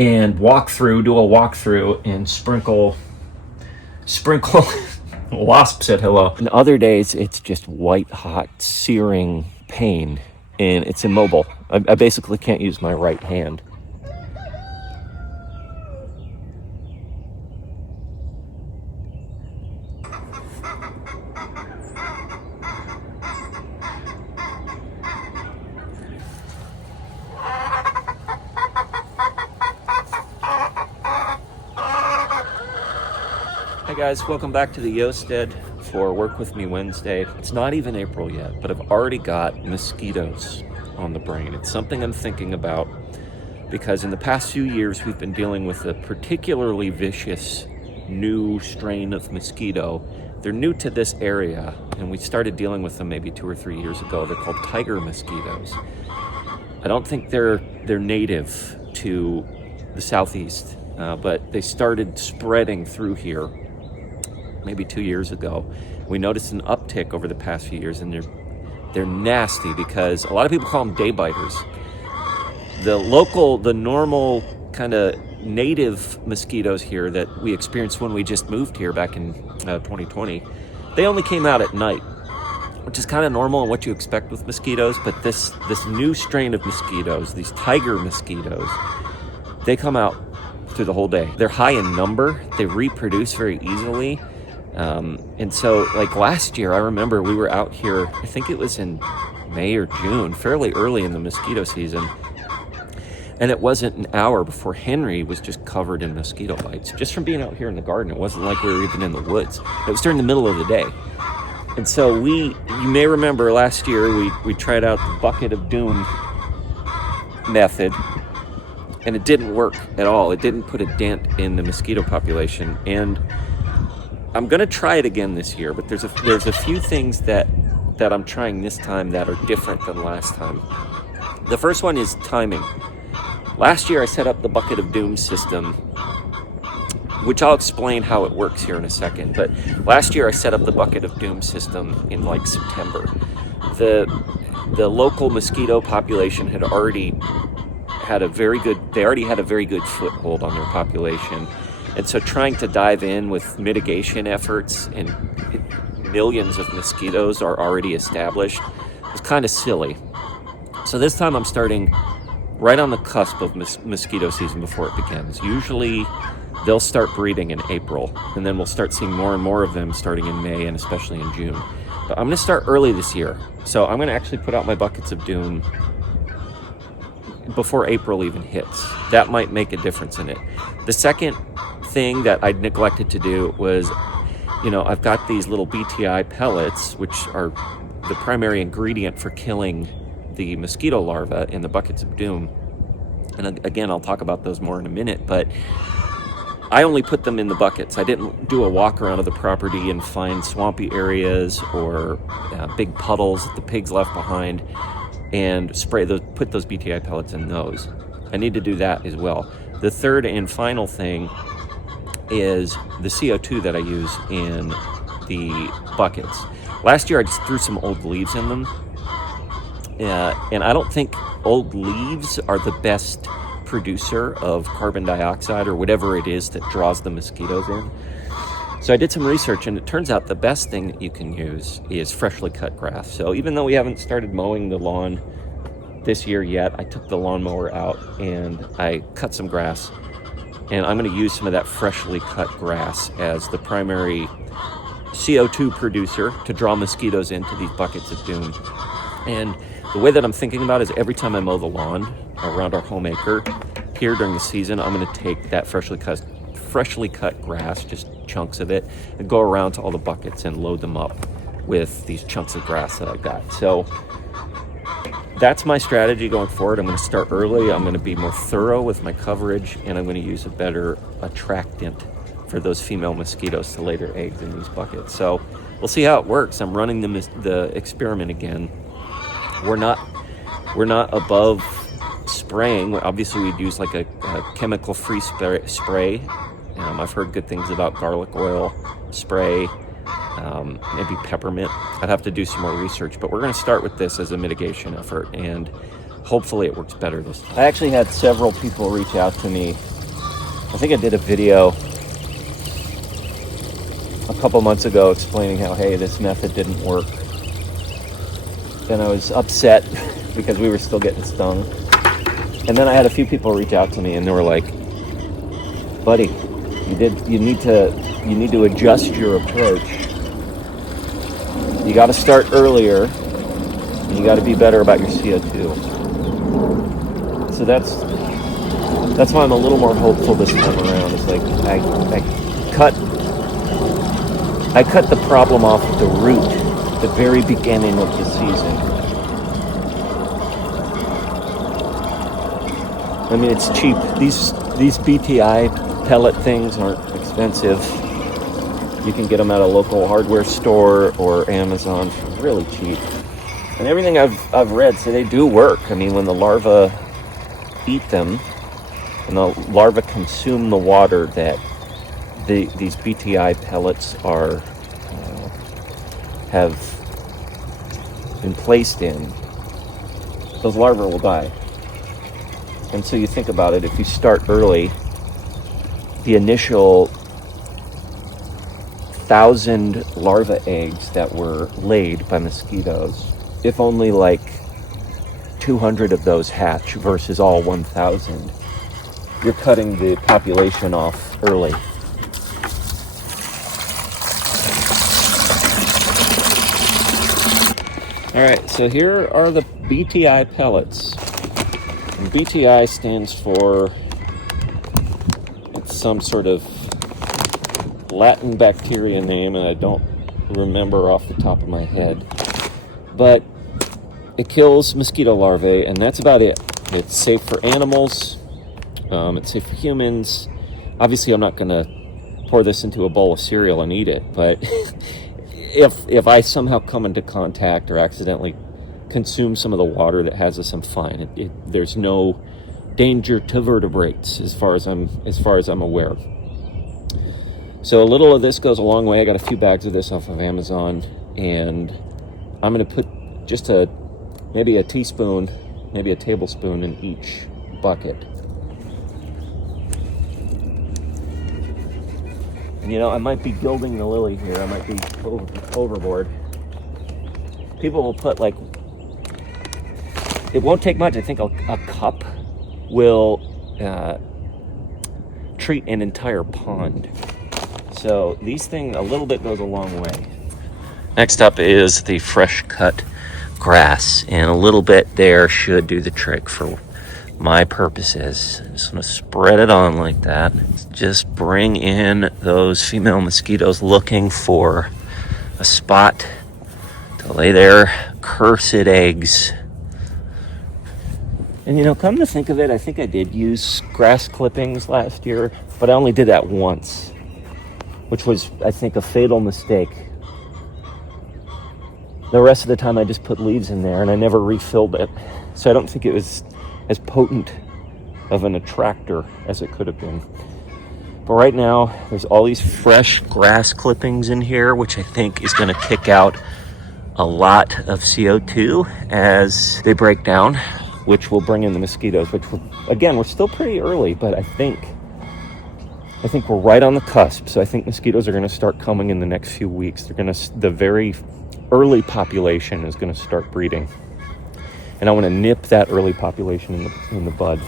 and do a walkthrough and sprinkle wasp said hello. And other days it's just white hot searing pain and it's immobile. I basically can't use my right hand. Hey guys, welcome back to the Yosted for Work With Me Wednesday. It's not even April yet, but I've already got mosquitoes on the brain. It's something I'm thinking about because in the past few years we've been dealing with a particularly vicious new strain of mosquito. They're new to this area and we started dealing with them maybe 2 or 3 years ago. They're called tiger mosquitoes. I don't think they're native to the southeast, but they started spreading through here maybe 2 years ago. We noticed an uptick over the past few years, and they're nasty because a lot of people call them day biters. The normal kind of native mosquitoes here that we experienced when we just moved here back in 2020, they only came out at night, which is kind of normal and what you expect with mosquitoes. But this new strain of mosquitoes, these tiger mosquitoes, they come out through the whole day. They're high in number. They reproduce very easily. And so like last year, I remember we were out here, I think it was in May or June, fairly early in the mosquito season. And it wasn't an hour before Henry was just covered in mosquito bites, just from being out here in the garden. It wasn't like we were even in the woods. It was during the middle of the day. And so you may remember last year, we tried out the bucket of doom method, and it didn't work at all. It didn't put a dent in the mosquito population. And I'm gonna try it again this year, but there's a few things that I'm trying this time that are different than last time. The first one is timing. Last year I set up the bucket of doom system, which I'll explain how it works here in a second. But last year I set up the bucket of doom system in like September. The local mosquito population had already had a very good foothold on their population. And so trying to dive in with mitigation efforts and millions of mosquitoes are already established is kind of silly. So this time I'm starting right on the cusp of mosquito season before it begins. Usually they'll start breeding in April, and then we'll start seeing more and more of them starting in May and especially in June. But I'm going to start early this year. So I'm going to actually put out my buckets of doom before April even hits. That might make a difference in it. The second thing that I neglected to do was, I've got these little BTI pellets, which are the primary ingredient for killing the mosquito larvae in the buckets of doom. And again, I'll talk about those more in a minute, but I only put them in the buckets. I didn't do a walk around of the property and find swampy areas or big puddles that the pigs left behind and put those BTI pellets in those. I need to do that as well. The third and final thing is the CO2 that I use in the buckets. Last year I just threw some old leaves in them. And I don't think old leaves are the best producer of carbon dioxide or whatever it is that draws the mosquitoes in. So I did some research, and it turns out the best thing that you can use is freshly cut grass. So even though we haven't started mowing the lawn this year yet, I took the lawnmower out and I cut some grass. And I'm going to use some of that freshly cut grass as the primary CO2 producer to draw mosquitoes into these buckets of doom. And the way that I'm thinking about it is every time I mow the lawn around our home acre here during the season, I'm going to take that freshly cut grass, just chunks of it, and go around to all the buckets and load them up with these chunks of grass that I've got. So that's my strategy going forward. I'm going to start early. I'm going to be more thorough with my coverage, and I'm going to use a better attractant for those female mosquitoes to lay their eggs in these buckets. So we'll see how it works. I'm running the experiment again. We're not above spraying. Obviously, we'd use like a chemical-free spray. I've heard good things about garlic oil spray, maybe peppermint. I'd have to do some more research, but we're going to start with this as a mitigation effort, and hopefully it works better this time. I actually had several people reach out to me. I think I did a video a couple months ago explaining how, hey, this method didn't work. And I was upset because we were still getting stung. And then I had a few people reach out to me and they were like, buddy, you need to adjust your approach. You got to start earlier, and you got to be better about your CO2. So that's why I'm a little more hopeful this time around. It's like I cut the problem off at the root, at the very beginning of the season. I mean, it's cheap. These BTI pellet things aren't expensive. You can get them at a local hardware store or Amazon for really cheap. And everything I've read say they do work. I mean, when the larvae eat them and the larvae consume the water that these BTI pellets have been placed in, those larvae will die. And so you think about it, if you start early, the initial 1,000 larva eggs that were laid by mosquitoes, if only like 200 of those hatch versus all 1,000, you're cutting the population off early. All right, so here are the BTI pellets. And BTI stands for, it's some sort of Latin bacteria name, and I don't remember off the top of my head. But it kills mosquito larvae, and that's about it. It's safe for animals. It's safe for humans. Obviously, I'm not going to pour this into a bowl of cereal and eat it, but if I somehow come into contact or accidentally consume some of the water that has this, I'm fine. There's no danger to vertebrates as far as I'm aware. So a little of this goes a long way. I got a few bags of this off of Amazon, and I'm going to put just maybe a teaspoon, maybe a tablespoon in each bucket. And, I might be gilding the lily here. I might be overboard. People will put it won't take much. I think a cup will treat an entire pond. So these things, a little bit goes a long way. Next up is the fresh cut grass, and a little bit there should do the trick for my purposes. I'm just going to spread it on like that. Just bring in those female mosquitoes looking for a spot to lay their cursed eggs. And come to think of it, I think I did use grass clippings last year, but I only did that once, which was, I think, a fatal mistake. The rest of the time I just put leaves in there and I never refilled it. So I don't think it was as potent of an attractor as it could have been. But right now, there's all these fresh grass clippings in here, which I think is going to kick out a lot of CO2 as they break down, which will bring in the mosquitoes, which again, we're still pretty early, but I think we're right on the cusp. So I think mosquitoes are going to start coming in the next few weeks. The very early population is going to start breeding. And I want to nip that early population in the bud.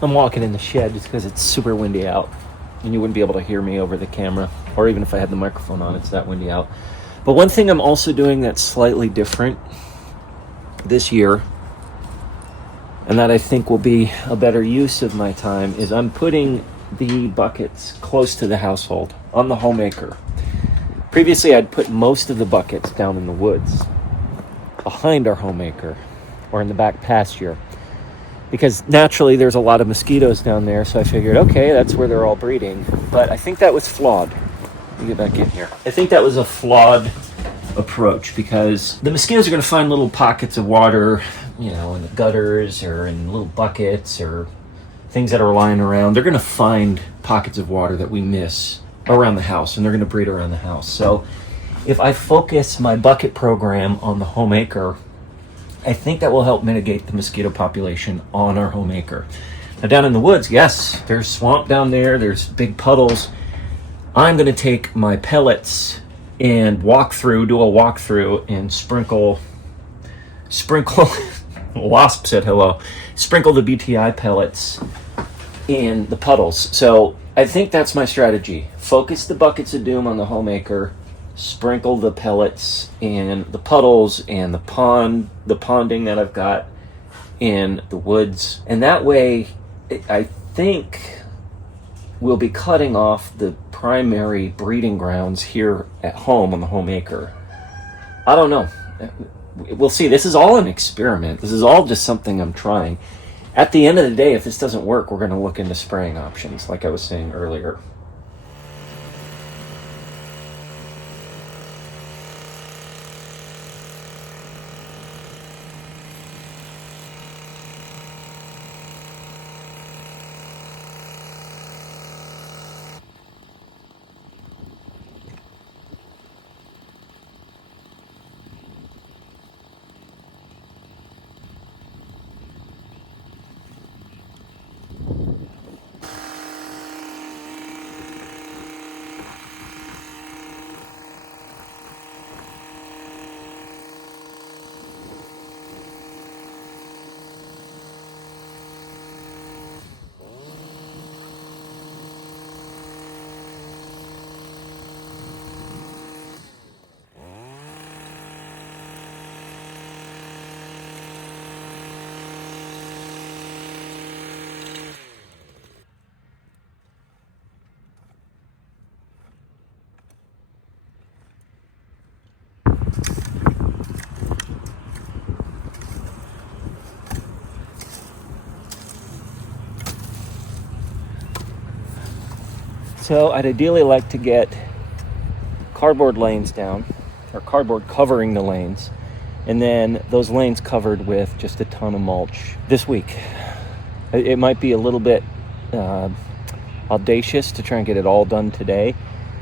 I'm walking in the shed just because it's super windy out, and you wouldn't be able to hear me over the camera, or even if I had the microphone on, it's that windy out. But one thing I'm also doing that's slightly different this year, and that I think will be a better use of my time, is I'm putting the buckets close to the household on the homemaker. Previously, I'd put most of the buckets down in the woods behind our homemaker or in the back pasture, because naturally there's a lot of mosquitoes down there. So I figured, okay, that's where they're all breeding. But I think that was flawed. Let me get back in here. I think that was a flawed approach, because the mosquitoes are going to find little pockets of water, in the gutters or in little buckets or things that are lying around, they're going to find pockets of water that we miss around the house, and they're going to breed around the house. So if I focus my bucket program on the home acre, I think that will help mitigate the mosquito population on our home acre. Now down in the woods, yes, there's swamp down there, there's big puddles. I'm going to take my pellets and do a walkthrough and sprinkle, wasp said hello, sprinkle the BTI pellets in the puddles. So I think that's my strategy. Focus the buckets of doom on the home acre, sprinkle the pellets in the puddles and the ponding that I've got in the woods. And that way, I think we'll be cutting off the primary breeding grounds here at home on the home acre. I don't know. We'll see. This is all an experiment. This is all just something I'm trying. At the end of the day, if this doesn't work, we're going to look into spraying options, like I was saying earlier. So I'd ideally like to get cardboard lanes down, or cardboard covering the lanes, and then those lanes covered with just a ton of mulch this week. It might be a little bit audacious to try and get it all done today,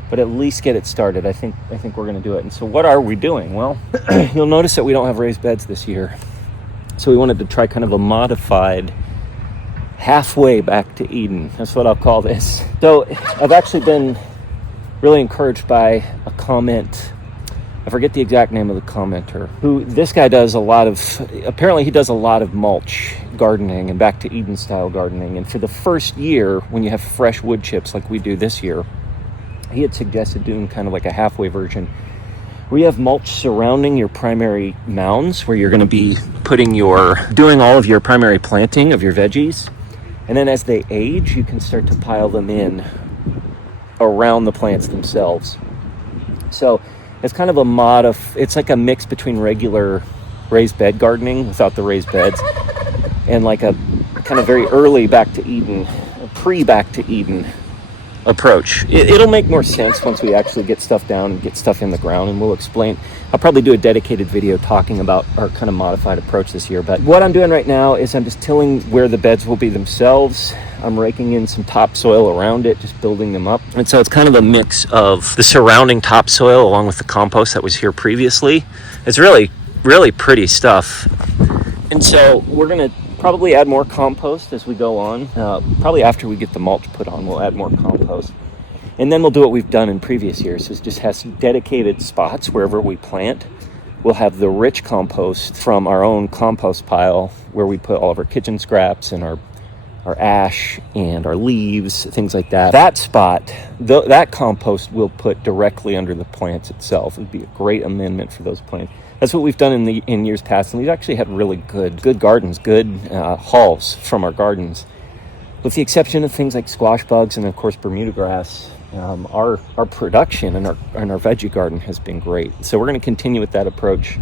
but at least get it started. I think we're going to do it. And so what are we doing? Well, you'll notice that we don't have raised beds this year. So we wanted to try kind of a modified halfway back to Eden. That's what I'll call this. So I've actually been really encouraged by a comment. I forget the exact name of the commenter. This guy does apparently he does a lot of mulch gardening and back to Eden style gardening. And for the first year, when you have fresh wood chips like we do this year, he had suggested doing kind of like a halfway version. We have mulch surrounding your primary mounds where you're going to be doing all of your primary planting of your veggies. And then as they age, you can start to pile them in around the plants themselves. So it's kind of it's like a mix between regular raised bed gardening without the raised beds and like a kind of very early back to Eden, pre-back to Eden approach. It'll make more sense once we actually get stuff down and get stuff in the ground, and we'll explain. I'll probably do a dedicated video talking about our kind of modified approach this year. But what I'm doing right now is I'm just tilling where the beds will be themselves. I'm raking in some topsoil around it, just building them up. And so it's kind of a mix of the surrounding topsoil along with the compost that was here previously. It's really, really pretty stuff. And so we're going to probably add more compost as we go on. Probably after we get the mulch put on, we'll add more compost. And then we'll do what we've done in previous years, is just have some dedicated spots wherever we plant. We'll have the rich compost from our own compost pile where we put all of our kitchen scraps and our ash and our leaves, things like that. That spot, that compost we'll put directly under the plants itself. It would be a great amendment for those plants. That's what we've done in years past, and we've actually had really good gardens, good hauls from our gardens. With the exception of things like squash bugs and, of course, Bermuda grass, our production in our veggie garden has been great. So we're going to continue with that approach.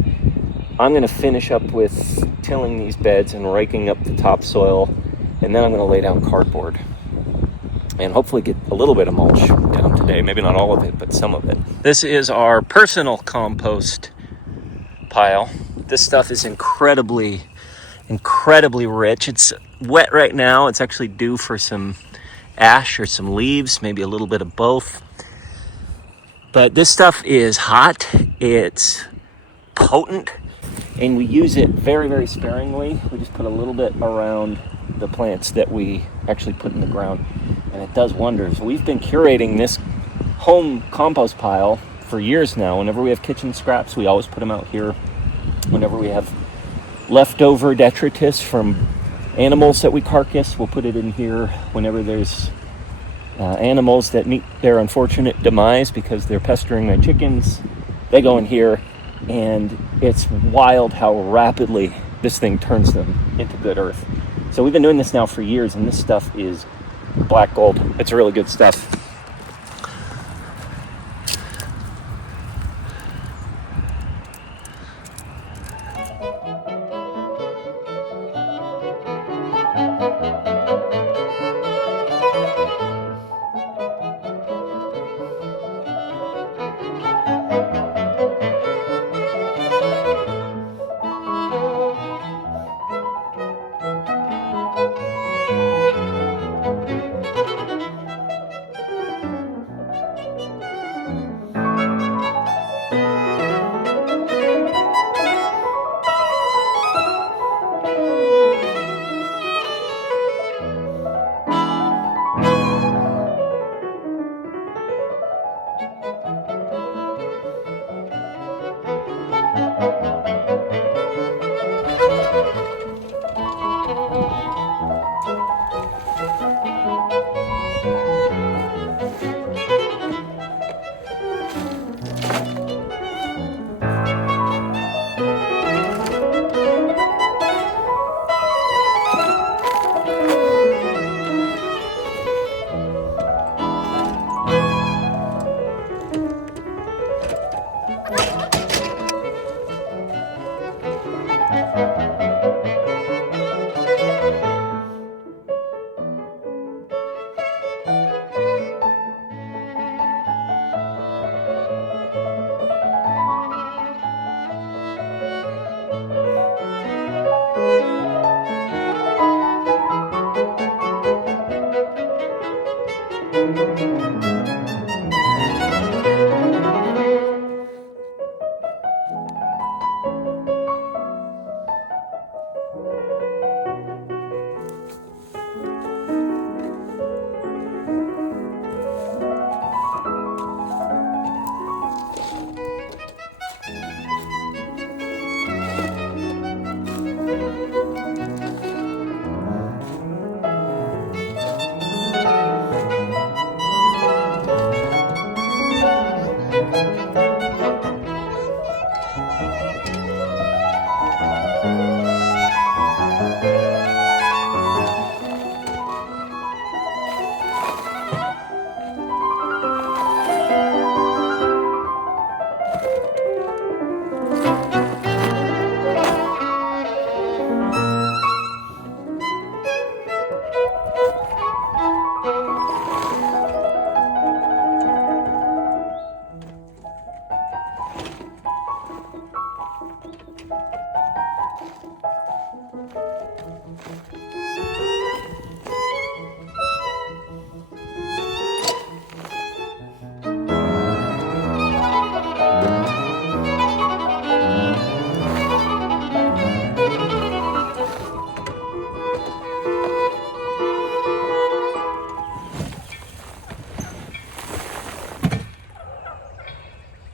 I'm going to finish up with tilling these beds and raking up the topsoil, and then I'm going to lay down cardboard and hopefully get a little bit of mulch down today. Maybe not all of it, but some of it. This is our personal compost pile. This stuff is incredibly rich. It's wet right now. It's actually due for some ash or some leaves, maybe a little bit of both. But this stuff is hot, it's potent, and we use it very, very sparingly. We just put a little bit around the plants that we actually put in the ground, and it does wonders. We've been curating this home compost pile for years now. Whenever we have kitchen scraps, we always put them out here. Whenever we have leftover detritus from animals that we carcass, we'll put it in here. Whenever there's animals that meet their unfortunate demise because they're pestering my chickens, they go in here, and it's wild how rapidly this thing turns them into good earth. So we've been doing this now for years, and this stuff is black gold. It's really good stuff.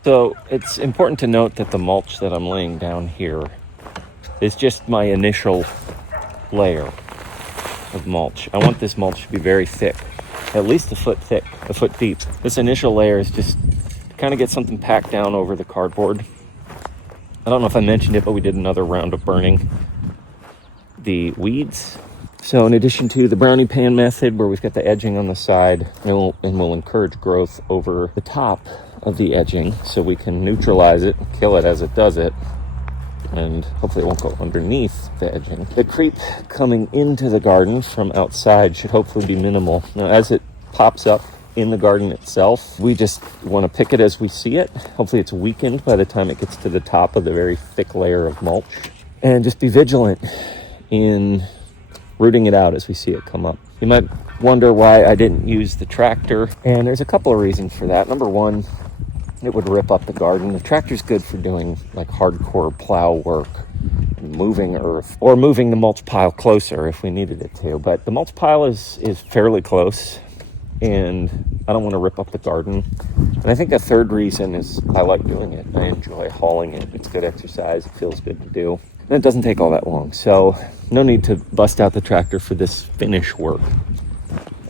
So it's important to note that the mulch that I'm laying down here is just my initial layer of mulch. I want this mulch to be very thick, at least a foot thick, a foot deep. This initial layer is just to kind of get something packed down over the cardboard. I don't know if I mentioned it, but we did another round of burning the weeds. So in addition to the brownie pan method, where we've got the edging on the side, and we'll encourage growth over the top of the edging so we can neutralize it, kill it as it does it, and hopefully it won't go underneath the edging. The creep coming into the garden from outside should hopefully be minimal. Now, as it pops up in the garden itself, we just want to pick it as we see it. Hopefully it's weakened by the time it gets to the top of the very thick layer of mulch. And just be vigilant in rooting it out as we see it come up. You might wonder why I didn't use the tractor, and there's a couple of reasons for that. Number one, it would rip up the garden. The tractor's good for doing like hardcore plow work, moving earth, or moving the mulch pile closer if we needed it to. But the mulch pile is fairly close, and I don't want to rip up the garden. And I think a third reason is I like doing it. I enjoy hauling it. It's good exercise. It feels good to do. And it doesn't take all that long. So no need to bust out the tractor for this finish work,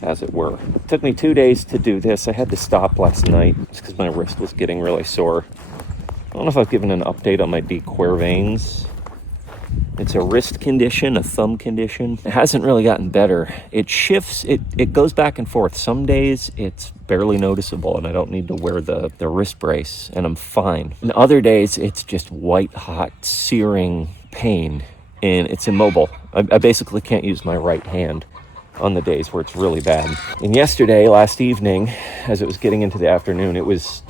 as it were. It took me 2 days to do this. I had to stop last night just because my wrist was getting really sore. I don't know if I've given an update on my dequare veins. It's a wrist condition, a thumb condition. It hasn't really gotten better. It shifts, it goes back and forth. Some days it's barely noticeable and I don't need to wear the wrist brace and I'm fine. And other days it's just white hot, searing pain and it's immobile. I basically can't use my right hand on the days where it's really bad. And yesterday, last evening, as it was getting into the afternoon, it was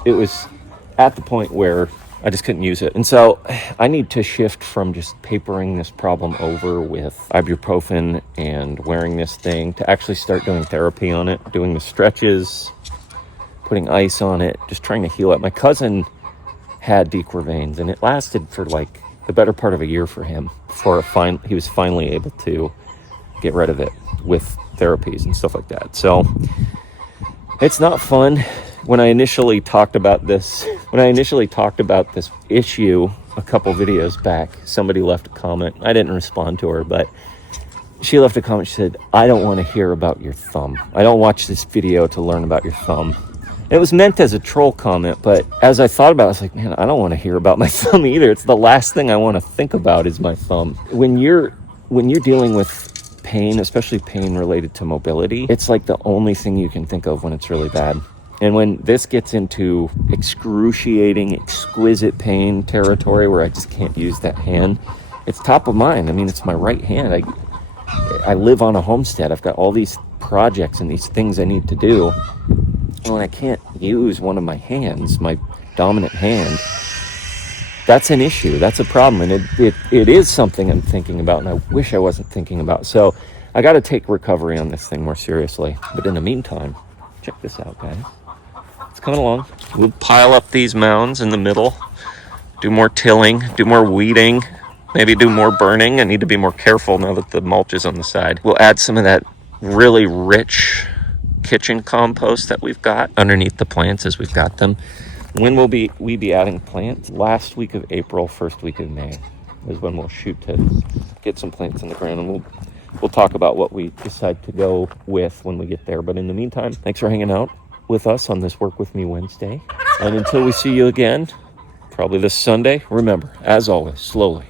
at the point where I just couldn't use it. And so I need to shift from just papering this problem over with ibuprofen and wearing this thing to actually start doing therapy on it, doing the stretches, putting ice on it, just trying to heal it. My cousin had dequare veins and it lasted for like the better part of a year for him before he was finally able to get rid of it with therapies and stuff like that. So it's not fun. When I initially talked about this issue a couple videos back, somebody left a comment. I didn't respond to her, but she left a comment. She said, "I don't want to hear about your thumb. I don't watch this video to learn about your thumb." It was meant as a troll comment, but as I thought about it, I was like, man, I don't want to hear about my thumb either. It's the last thing I want to think about is my thumb. When you're dealing with pain, especially pain related to mobility, it's like the only thing you can think of when it's really bad. And when this gets into excruciating, exquisite pain territory where I just can't use that hand, it's top of mind. I mean, it's my right hand. I live on a homestead. I've got all these projects and these things I need to do. And when I can't use one of my hands, my dominant hand, that's an issue. That's a problem. And it is something I'm thinking about and I wish I wasn't thinking about. So I got to take recovery on this thing more seriously. But in the meantime, check this out, guys. It's coming along. We'll pile up these mounds in the middle, do more tilling, do more weeding, maybe do more burning. I need to be more careful now that the mulch is on the side. We'll add some of that really rich kitchen compost that we've got underneath the plants as we've got them. When will we be adding plants? Last week of April, first week of May is when we'll shoot to get some plants in the ground, and we'll talk about what we decide to go with when we get there. But in the meantime, thanks for hanging out with us on this Work With Me Wednesday. And until we see you again, probably this Sunday, remember, as always, slowly.